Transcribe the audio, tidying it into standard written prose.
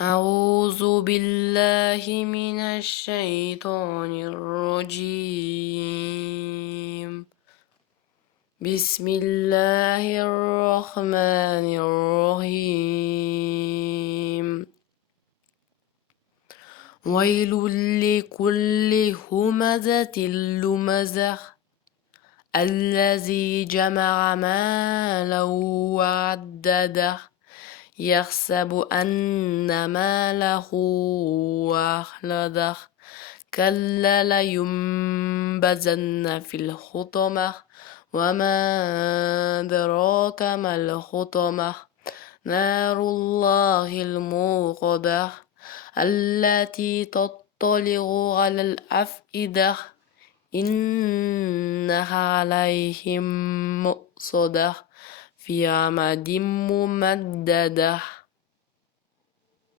أعوذ بالله من الشيطان الرجيم. بسم الله الرحمن الرحيم. ويل لكل همزة لمزة الذي جمع مالا وعدده يحسب أن ماله أخلده كلا لينبذن في الحطمة وما أدراك ما الحطمة نار الله الموقدة التي تطلع على الأفئدة إنها عليهم مؤصدة في عمد ممددة.